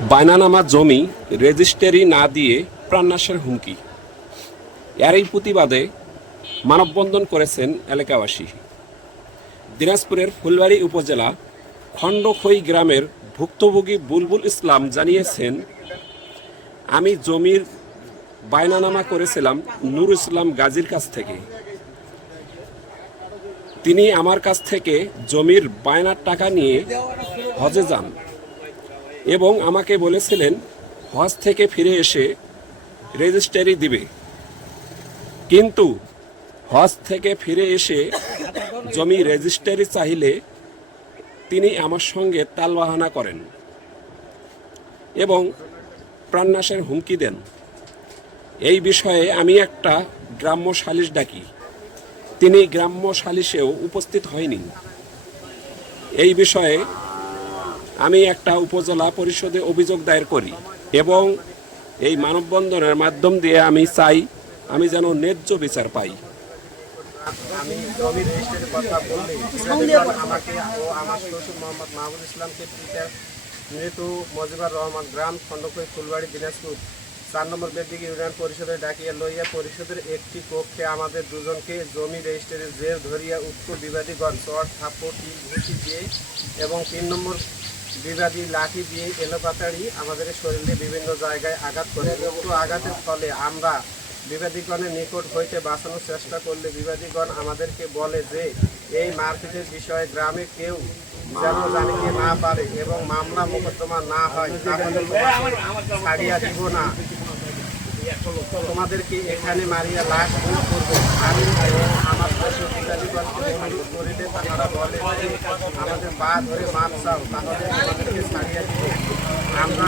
বায়নানামা জমি রেজিস্ট্রি না দিয়ে প্রাণনাশের হুমকি। এরই প্রতিবাদে মানববন্ধন করেছেন এলাকাবাসী। দিনাজপুরের ফুলবাড়ি উপজেলা খণ্ডখই গ্রামের ভুক্তভোগী বুলবুল ইসলাম জানিয়েছেন, আমি জমির বায়নানামা করেছিলাম নূর ইসলাম গাজীর কাছ থেকে। তিনি আমার কাছ থেকে জমির বায়নার টাকা নিয়ে হজে যান। এবং আমাকে বলেছিলেন, হজ থেকে ফিরে এসে রেজিস্ট্রারি দিবে। কিন্তু হজ থেকে ফিরে এসে জমি রেজিস্ট্রারি চাইলে তিনি আমার সঙ্গে তালবাহানা করেন এবং প্রাণনাশের হুমকি দেন। এই বিষয়ে আমি একটা গ্রাম্য সালিশ ডাকি। তিনি গ্রাম্য সালিশেও উপস্থিত হয়নি। এই বিষয়ে আমি একটা উপজেলা পরিষদে অভিযোগ দায়ের করি এবং এই মানববন্ধনের মাধ্যম দিয়ে আমি চাই আমি যেন ন্যায্য বিচার পাই। আমি জমি রেজিস্ট্রির কথা বললে আমাকে ও আমার শ্বশুর মোহাম্মদ মাহবুব ইসলামকে পিতার মৃত্যু মজিবুর রহমান গ্রাম খণ্ডকই ফুলবাড়ি দিনাজপুর চার নম্বর বেদিক ইউনিয়ন পরিষদে ডাকিয়া লইয়া পরিষদের একটি কক্ষে আমাদের দুজনকে জমি রেজিস্ট্রির জের ধরিয়া উক্ত বিবাদীগণ চট থাপ্পটি ঘুষি দিয়ে এবং তিন নম্বর বিবাদী লাঠি দিয়ে এলোপাতাড়ি আমাদের শরীরে বিভিন্ন জায়গায় আঘাত করে। উক্ত আঘাতের ফলে আমরা বিবাদীগণের নিকট হইতে বাঁচানোর চেষ্টা করলে বিবাদীগণ আমাদেরকে বলে যে, এই মারপিটের বিষয়ে গ্রামে কেউ যেন জানিতে না পারে এবং মামলা মোকদ্দমা না হয় ছাড়িয়া দিব না। তোমাদেরকে এখানে মারিয়া লাশ ভোগ করব। আমি আমার দেশে তারা বলে, আমাদের পা ধরে মাপ চাও তাহলে আমরা দিব।